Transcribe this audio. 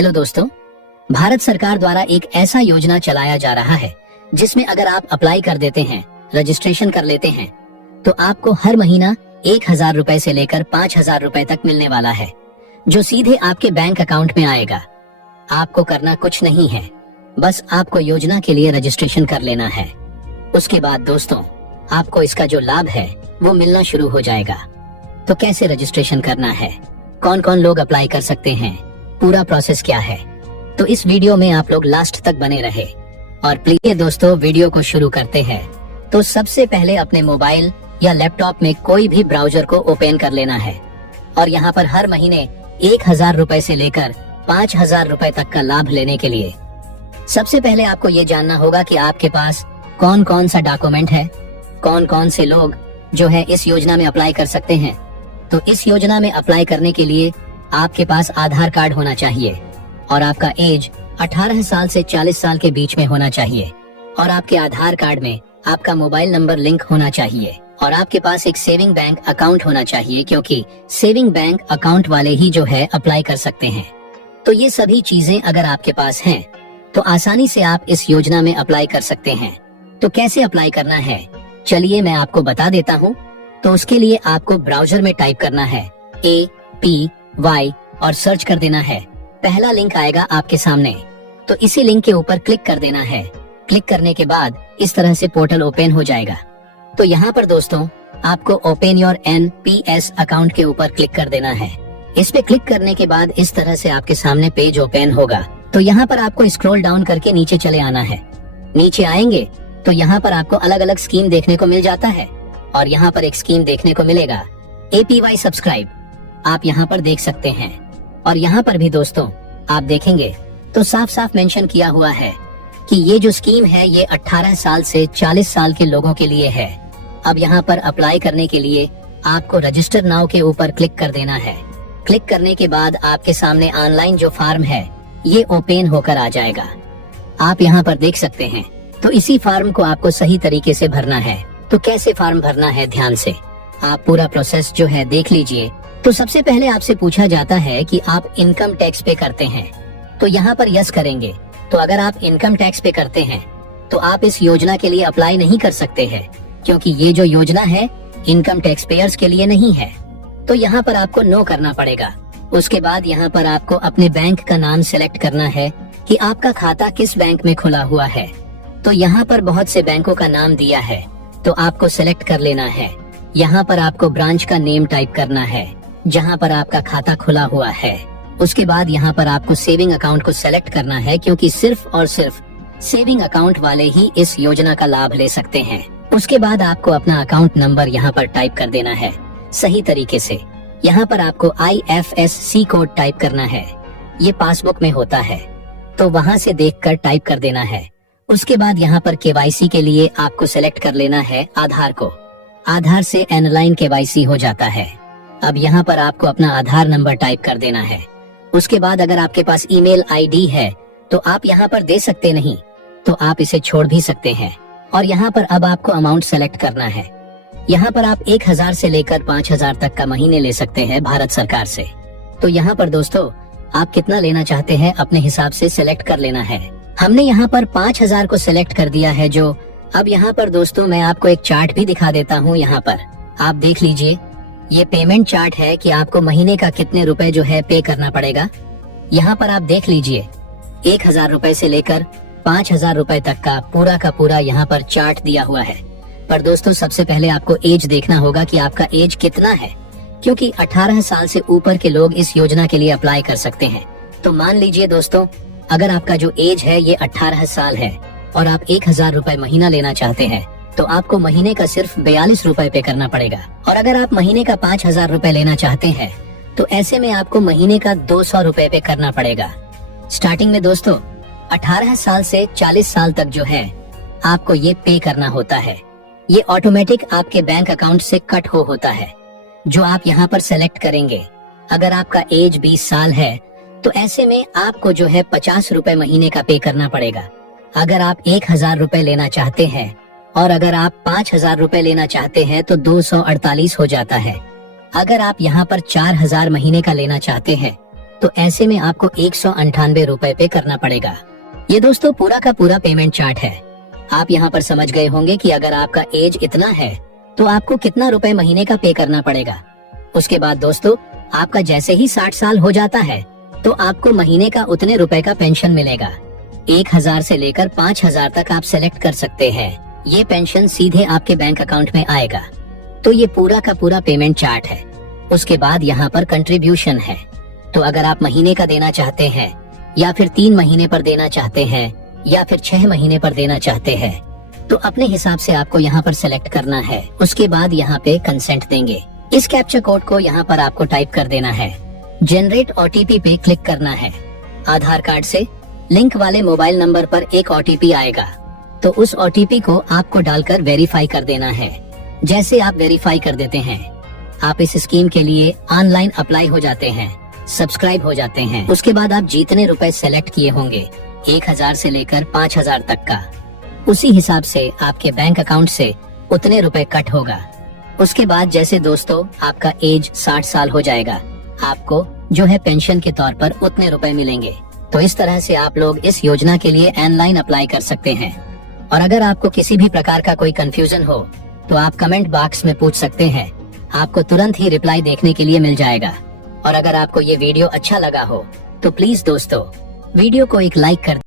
Hello दोस्तों, भारत सरकार द्वारा एक ऐसा योजना चलाया जा रहा है जिसमें अगर आप अप्लाई कर देते हैं, रजिस्ट्रेशन कर लेते हैं, तो आपको हर महीना 1,000 रुपए से लेकर 5,000 रुपए तक मिलने वाला है, जो सीधे आपके बैंक अकाउंट में आएगा। आपको करना कुछ नहीं है, बस आपको योजना के लिए रजिस्ट्रेशन कर लेना है। उसके बाद दोस्तों, आपको इसका जो लाभ है वो मिलना शुरू हो जाएगा। तो कैसे रजिस्ट्रेशन करना है, कौन कौन लोग अप्लाई कर सकते हैं, पूरा प्रोसेस क्या है, तो इस वीडियो में आप लोग लास्ट तक बने रहे। और प्लीज दोस्तों, वीडियो को शुरू करते हैं। तो सबसे पहले अपने मोबाइल या लैपटॉप में कोई भी ब्राउजर को ओपन कर लेना है और यहाँ पर हर महीने 1,000 रुपए से लेकर 5,000 रुपए तक का लाभ लेने के लिए सबसे पहले आपको ये जानना होगा कि आपके पास कौन कौन सा डॉक्यूमेंट है, कौन कौन से लोग जो है इस योजना में अप्लाई कर सकते हैं। तो इस योजना में अप्लाई करने के लिए आपके पास आधार कार्ड होना चाहिए और आपका एज 18 साल से 40 साल के बीच में होना चाहिए और आपके आधार कार्ड में आपका मोबाइल नंबर लिंक होना चाहिए और आपके पास एक सेविंग बैंक अकाउंट होना चाहिए, क्योंकि सेविंग बैंक अकाउंट वाले ही जो है अप्लाई कर सकते हैं। तो ये सभी चीजें अगर आपके पास हैं तो आसानी से आप इस योजना में अप्लाई कर सकते हैं। तो कैसे अप्लाई करना है, चलिए मैं आपको बता देता हूँ। तो उसके लिए आपको ब्राउजर में टाइप करना है APY और सर्च कर देना है। पहला लिंक आएगा आपके सामने, तो इसी लिंक के ऊपर क्लिक कर देना है। क्लिक करने के बाद इस तरह से पोर्टल ओपन हो जाएगा। तो यहाँ पर दोस्तों, आपको ओपन योर NPS अकाउंट के ऊपर क्लिक कर देना है। इस पे क्लिक करने के बाद इस तरह से आपके सामने पेज ओपन होगा। तो यहाँ पर आपको स्क्रॉल डाउन करके नीचे चले आना है। नीचे आएंगे तो यहाँ पर आपको अलग अलग स्कीम देखने को मिल जाता है और यहाँ पर एक स्कीम देखने को मिलेगा APY सब्सक्राइब, आप यहाँ पर देख सकते हैं। और यहाँ पर भी दोस्तों आप देखेंगे तो साफ साफ मेंशन किया हुआ है कि ये जो स्कीम है ये 18 साल से 40 साल के लोगों के लिए है। अब यहाँ पर अप्लाई करने के लिए आपको रजिस्टर नाउ के ऊपर क्लिक कर देना है। क्लिक करने के बाद आपके सामने ऑनलाइन जो फॉर्म है ये ओपन होकर आ जाएगा। आप यहाँ पर देख सकते हैं। तो इसी फॉर्म को आपको सही तरीके से भरना है। तो कैसे फॉर्म भरना है, ध्यान से आप पूरा प्रोसेस जो है देख लीजिए। तो सबसे पहले आपसे पूछा जाता है कि आप इनकम टैक्स पे करते हैं, तो यहाँ पर यस करेंगे। तो अगर आप इनकम टैक्स पे करते हैं तो आप इस योजना के लिए अप्लाई नहीं कर सकते हैं, क्योंकि ये जो योजना है इनकम टैक्स पेयर्स के लिए नहीं है। तो यहाँ पर आपको नो करना पड़ेगा। उसके बाद यहाँ पर आपको अपने बैंक का नाम सेलेक्ट करना है कि आपका खाता किस बैंक में खुला हुआ है। तो यहाँ पर बहुत से बैंकों का नाम दिया है, तो आपको सेलेक्ट कर लेना है। यहाँ पर आपको ब्रांच का नेम टाइप करना है जहाँ पर आपका खाता खुला हुआ है। उसके बाद यहाँ पर आपको सेविंग अकाउंट को सेलेक्ट करना है, क्योंकि सिर्फ और सिर्फ सेविंग अकाउंट वाले ही इस योजना का लाभ ले सकते हैं। उसके बाद आपको अपना अकाउंट नंबर यहाँ पर टाइप कर देना है सही तरीके से। यहाँ पर आपको IFSC कोड टाइप करना है, ये पासबुक में होता है, तो वहाँ से देखकर टाइप कर देना है। उसके बाद यहाँ पर KYC के लिए आपको सेलेक्ट कर लेना है आधार को। आधार से ऑनलाइन KYC हो जाता है। अब यहाँ पर आपको अपना आधार नंबर टाइप कर देना है। उसके बाद अगर आपके पास ईमेल ID है तो आप यहाँ पर दे सकते नहीं, तो आप इसे छोड़ भी सकते हैं। और यहाँ पर अब आपको अमाउंट सेलेक्ट करना है। यहाँ पर आप 1,000 से लेकर 5,000 तक का महीने ले सकते हैं भारत सरकार से। तो यहाँ पर दोस्तों आप कितना लेना चाहते हैं अपने हिसाब से सेलेक्ट कर लेना है। हमने यहाँ पर 5,000 को सेलेक्ट कर दिया है। जो अब यहाँ पर दोस्तों मैं आपको एक चार्ट भी दिखा देता हूँ। यहाँ पर आप देख लीजिए, ये पेमेंट चार्ट है कि आपको महीने का कितने रुपए जो है पे करना पड़ेगा। यहाँ पर आप देख लीजिए 1,000 रुपए से लेकर 5,000 रुपए तक का पूरा यहाँ पर चार्ट दिया हुआ है। पर दोस्तों सबसे पहले आपको एज देखना होगा कि आपका एज कितना है, क्योंकि 18 साल से ऊपर के लोग इस योजना के लिए अप्लाई कर सकते हैं। तो मान लीजिए दोस्तों, अगर आपका जो एज है ये 18 साल है और आप 1,000 रुपए महीना लेना चाहते हैं, तो आपको महीने का सिर्फ 42 रुपए पे करना पड़ेगा। और अगर आप महीने का 5,000 रुपए लेना चाहते हैं तो ऐसे में आपको महीने का 200 रुपए पे करना पड़ेगा। स्टार्टिंग में दोस्तों 18 साल से 40 साल तक जो है आपको ये पे करना होता है। ये ऑटोमेटिक आपके बैंक अकाउंट से कट होता है, जो आप यहाँ पर सेलेक्ट करेंगे। अगर आपका एज 20 साल है तो ऐसे में आपको जो है 50 रुपए महीने का पे करना पड़ेगा। अगर आप 1,000 रुपए लेना चाहते हैं और अगर आप 5,000 रुपए लेना चाहते हैं तो 248 हो जाता है। अगर आप यहाँ पर 4,000 महीने का लेना चाहते हैं तो ऐसे में आपको 198 रुपए पे करना पड़ेगा। ये दोस्तों पूरा का पूरा पेमेंट चार्ट है। आप यहाँ पर समझ गए होंगे कि अगर आपका एज इतना है तो आपको कितना रुपए महीने का पे करना पड़ेगा। उसके बाद दोस्तों आपका जैसे ही 60 साल हो जाता है तो आपको महीने का उतने रुपए का पेंशन मिलेगा। 1000 से लेकर 5000 तक आप सेलेक्ट कर सकते हैं। ये पेंशन सीधे आपके बैंक अकाउंट में आएगा। तो ये पूरा का पूरा पेमेंट चार्ट है। उसके बाद यहाँ पर कंट्रीब्यूशन है। तो अगर आप महीने का देना चाहते हैं या फिर 3 महीने पर देना चाहते हैं या फिर 6 महीने पर देना चाहते हैं तो अपने हिसाब से आपको यहाँ पर सेलेक्ट करना है। उसके बाद यहाँ पे कंसेंट देंगे। इस कैप्चा कोड को यहाँ पर आपको टाइप कर देना है। जनरेट ओटीपी पे क्लिक करना है। आधार कार्ड से लिंक वाले मोबाइल नंबर पर एक ओटीपी आएगा, तो उस ओटीपी को आपको डालकर वेरीफाई कर देना है। जैसे आप वेरीफाई कर देते हैं आप इस स्कीम के लिए ऑनलाइन अप्लाई हो जाते हैं, सब्सक्राइब हो जाते हैं। उसके बाद आप जितने रुपए सेलेक्ट किए होंगे 1000 से लेकर 5000 तक का, उसी हिसाब से आपके बैंक अकाउंट से उतने रुपए कट होगा। उसके बाद जैसे दोस्तों आपका एज 60 साल हो जाएगा आपको जो है पेंशन के तौर पर उतने रुपए मिलेंगे। तो इस तरह से आप लोग इस योजना के लिए ऑनलाइन अप्लाई कर सकते हैं। और अगर आपको किसी भी प्रकार का कोई कंफ्यूजन हो तो आप कमेंट बॉक्स में पूछ सकते हैं, आपको तुरंत ही रिप्लाई देखने के लिए मिल जाएगा। और अगर आपको ये वीडियो अच्छा लगा हो तो प्लीज दोस्तों वीडियो को एक लाइक कर